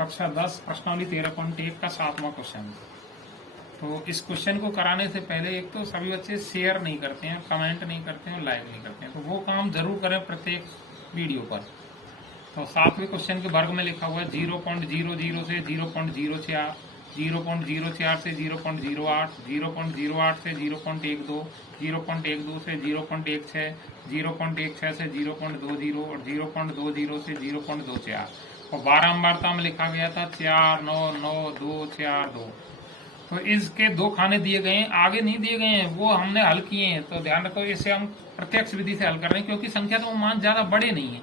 कक्षा 10 प्रश्नावली 13.1 का 7वां क्वेश्चन। तो इस क्वेश्चन को कराने से पहले एक तो सभी बच्चे शेयर नहीं करते हैं, कमेंट नहीं करते हैं, लाइक नहीं करते हैं, तो वो काम जरूर करें प्रत्येक वीडियो पर। तो 7वें क्वेश्चन के वर्ग में लिखा हुआ है 0.00 से 0.04, 0.04 से 0.08, 0.08 से 0.12, 0.12 से 0.16, 0.16 से 0.20 और 0.20 से 0.24 और बारंबारता में लिखा गया था 4 9 9 2 4 2। तो इसके दो खाने दिए गए हैं, आगे नहीं दिए गए हैं, वो हमने हल किए हैं। तो ध्यान रखो, इसे हम प्रत्यक्ष विधि से हल कर रहे हैं क्योंकि संख्या तो मान ज्यादा बड़े नहीं है।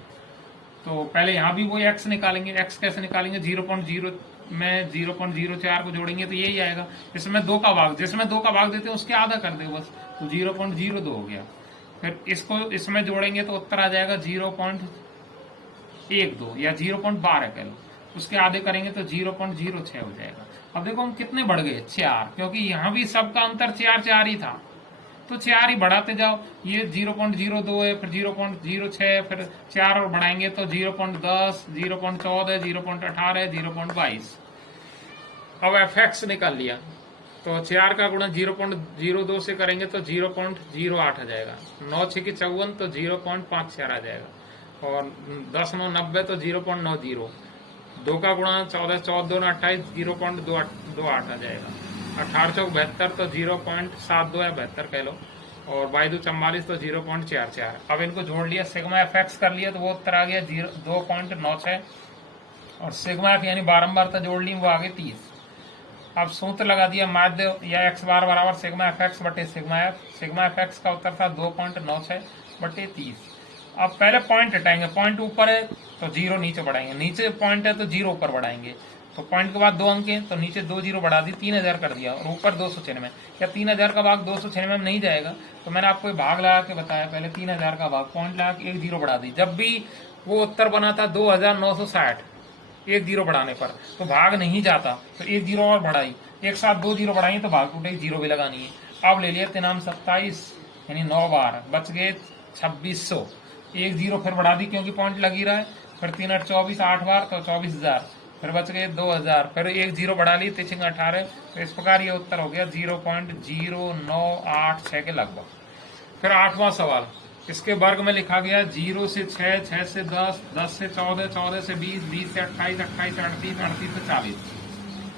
तो पहले यहाँ भी वो x निकालेंगे। x कैसे निकालेंगे? 0.0 में 0.04 को जोड़ेंगे तो यही आएगा। इसमें 2 का भाग, जिसमें 2 का भाग देते हैं उसके आधा कर दे बस, तो 0.02 हो गया। फिर इसको इसमें जोड़ेंगे तो उत्तर आ जाएगा 0.12 या 0.12 कह लो, उसके आधे करेंगे तो 0.06 हो जाएगा। अब देखो हम कितने बढ़ गए, 4, क्योंकि यहाँ भी सबका अंतर 4 4 ही था, तो 4 ही बढ़ाते जाओ। ये 0.02 है, फिर 0.06, फिर 4 और बढ़ाएंगे तो 0.10, 0.14, 0.18, 0.22। अब fx निकाल लिया तो 4 का गुणा 0.02 से करेंगे तो 0.08 आ जाएगा। 9 6 की 54 तो 0.54 आ जाएगा और 10 9 90 तो 0.90। 2 का गुणा 14 14 2 28, 0.28 आ जाएगा। 18 चौक 72 तो 0.72 या 72 कह लो और 22 44 तो 0.44। अब इनको जोड़ लिया, सिग्मा एफ एक्स कर लिया तो वो उत्तर आ गया 2.96 और सिग्मा एफ यानी बारंबारता जोड़ ली, वो आगे 30। अब सूत्र लगा दिया, माध्य या एक्स बार बराबर सिग्मा एफ एक्स बटे sigma F. Sigma F x का उत्तर था 2.96 बटे 30। अब पहले पॉइंट हटाएंगे, पॉइंट ऊपर है तो 0 नीचे बढ़ाएंगे, नीचे पॉइंट है तो 0 ऊपर बढ़ाएंगे। तो पॉइंट के बाद 2 अंक है तो नीचे 2 0 बढ़ा दी, 3000 कर दिया और ऊपर 296। या 3000 का भाग 296 में नहीं जाएगा, तो मैंने आपको भाग लगा के बताया पहले 3000 का भाग, पॉइंट लगा के 1 0 बढ़ा दी। जब भी वो उत्तर बना था 2960 1 0 बढ़ाने पर, तो भाग नहीं जाता, तो 1 0 और बढ़ाई, एक साथ 2 0 बढ़ाई तो भाग टूटे, 0 भी लगानी है। अब ले लिया 3 27 यानी 9 बार, बच गए 2600। 1 0 फिर बढ़ा दी क्योंकि पॉइंट लग ही रहा है, फिर 3 8 24 8 बार तो 24,000, फिर बच गए 2000, फिर 1 0 बढ़ा ली 3 18। तो इस प्रकार ये उत्तर हो गया 0.0986 के लगभग। फिर 8वां सवाल, इसके वर्ग में लिखा गया 0 से 6, 6 से 10, 10 से 14, 14 से 20, 20 से 28, 28 से 38, 38 से 40।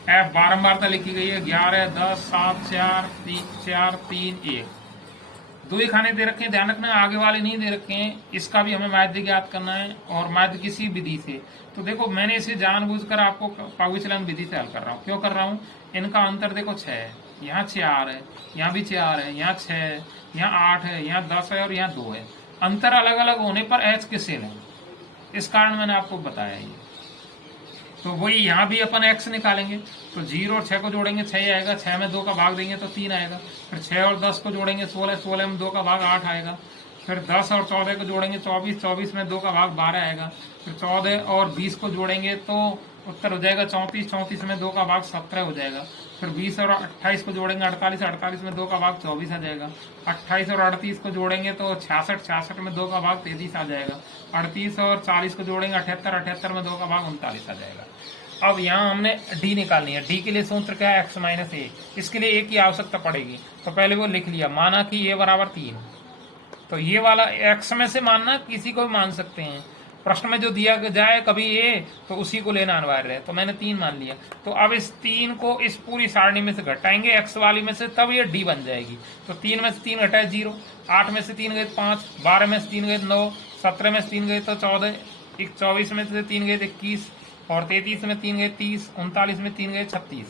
एफ बारंबारता लिखी गई है 11 10 7 4 3 4 3 1। 2 ही खाने दे रखे हैं, ध्यान रखना आगे वाले नहीं दे रखे हैं। इसका भी हमें माध्य ज्ञात करना है और माध्य किसी विधि से। तो देखो मैंने इसे जानबूझकर आपको पाविचलन विधि से हल कर रहा हूँ। क्यों कर रहा हूँ? इनका अंतर देखो 6 है, यहाँ 4 है, यहाँ भी 4 है, यहाँ 6 है, यहाँ 8 है, यहाँ 10 है और यहाँ 2 है। अंतर अलग अलग होने पर एच के सेम है, इस कारण मैंने आपको बताया ये। तो वही यहाँ भी अपन x निकालेंगे, तो 0 और 6 को जोड़ेंगे 6 आएगा, 6 में 2 का भाग देंगे तो 3 आएगा। फिर 6 और 10 को जोड़ेंगे 16, 16 में 2 का भाग 8 आएगा। फिर 10 और 14 को जोड़ेंगे 24, 24 में 2 का भाग 12 आएगा। फिर 14 और 20 को जोड़ेंगे तो उत्तर हो जाएगा 34, 34 में 2 का भाग 17 हो जाएगा। फिर 20 और 28 को जोड़ेंगे 48, 48 में 2 का भाग 24 आ जाएगा। 28 और 38 को जोड़ेंगे तो 66, 66 में 2 का भाग 33 आ जाएगा। 38 और 40 को जोड़ेंगे 78, 78 में 2 का भाग 39 आ जाएगा। अब यहाँ हमने डी निकालनी है। डी के लिए सूत्र क्या है? x माइनस ए। इसके लिए ए की आवश्यकता पड़ेगी, तो पहले वो लिख लिया। माना कि ए बराबर 3, तो ये वाला x में से मानना किसी को भी मान सकते हैं। प्रश्न में जो दिया जाए कभी ए तो उसी को लेना अनिवार्य है, तो मैंने 3 मान लिया। तो अब इस 3 को इस पूरी सारणी में से घटाएंगे x वाली में से, तब ये डी बन जाएगी। तो 3 में से 3 घटाए 0, 8 में से 3 गए 5, 12 में से 3 गए 9, 17 में से 3 गए तो 14, 24 में से 3 गए 21 और 33 में 3 गए 30, 39 में 3 गए 36।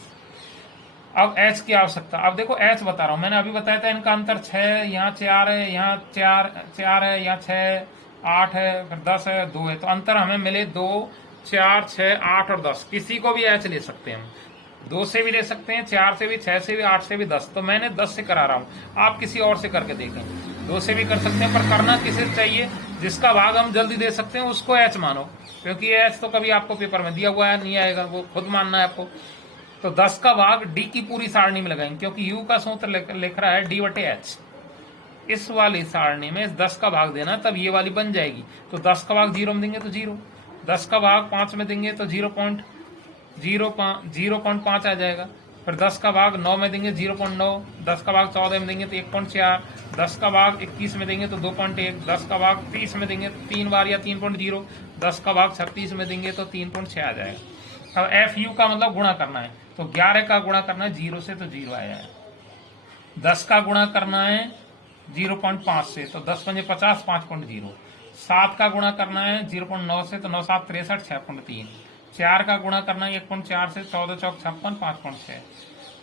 अब h की आवश्यकता, अब देखो h बता रहा हूं, मैंने अभी बताया था इनका अंतर 6, यहाँ 4 है, यहाँ 4 है, यहाँ 6 8 है, फिर 10 है, 2 है। तो अंतर हमें मिले 2 4 6 8 और 10। किसी को भी h ले सकते हैं, 2 से भी ले सकते हैं, 4 से भी, 6 से भी, 8 से भी, 10। तो मैंने 10 से करा रहा हूँ, आप किसी और से करके देखें। 2 से भी कर सकते हैं, पर करना किसे चाहिए? जिसका भाग हम जल्दी दे सकते हैं उसको h मानो, क्योंकि एच तो कभी आपको पेपर में दिया हुआ है नहीं आएगा, वो खुद मानना है आपको। तो 10 का भाग डी की पूरी सारणी में लगाएंगे, क्योंकि यू का सूत्र लिख रहा है डी बटे एच। इस वाली सारणी में 10 का भाग देना, तब ये वाली बन जाएगी। तो 10 का भाग 0 में देंगे तो 0, 10 का भाग 5 में देंगे तो 0.5 आ जाएगा। फिर 10 का भाग 9 में देंगे 0.9, 10 का भाग 14 में देंगे तो 1.4, 10 का भाग 21 में देंगे तो 2.1, 10 का भाग 30 में देंगे तो 3 बार या 3.0, 10 का भाग 36 में देंगे तो 3.6 आ जाएगा। अब एफ यू का मतलब गुणा करना है, तो 11 का गुणा करना है 0 से तो 0 आया है। 10 का गुणा करना है 0.5 से तो 10 पंजे 50, 5.0। 7 का गुणा करना है 0.9 से तो 9 7 63, 6.3। 4 का गुणा करना है 1.4 से 14 चौक 56, 5.6।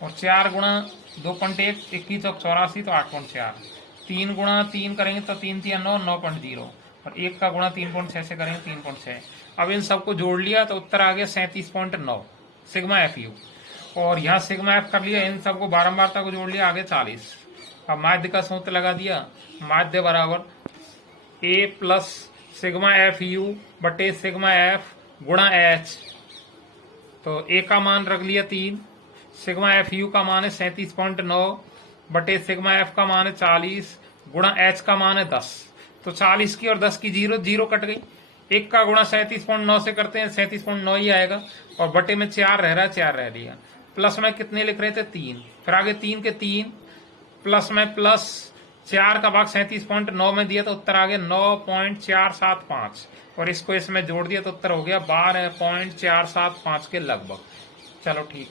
और 4 गुणा 2.1, 21 चौक 84 तो 8.4। 3 गुणा 3 करेंगे तो 3 3 9, 9.0। और 1 का गुणा 3.6 से करेंगे 3.6। अब इन सबको जोड़ लिया तो उत्तर आ गया 37.9 सिग्मा एफ यू। और यहाँ सिग्मा एफ कर लिया, इन सबको बारंबारता को जोड़ लिया, आगे 40। अब माध्य का सूत्र लगा दिया, माध्य बराबर ए प्लस सिग्मा एफ यू बटे सिग्मा एफ गुणा एच। तो ए का मान रख लिया 3, सिग्मा एफ यू का मान है 37.9 बटे सिग्मा एफ का मान है 40 गुणा एच का मान है 10। तो 40 की और 10 की 0 0 कट गई। 1 का गुणा 37.9 से करते हैं 37.9 ही आएगा। और बटे में 4 रह रहा है, 4 रह लिया। प्लस में कितने लिख रहे थे 3, फिर आगे 3 के 3 प्लस में प्लस 4 का भाग 37.9 में दिया तो उत्तर आ गया 9.475। और इसको इसमें जोड़ दिया तो उत्तर हो गया 12.475 के लगभग। चलो ठीक।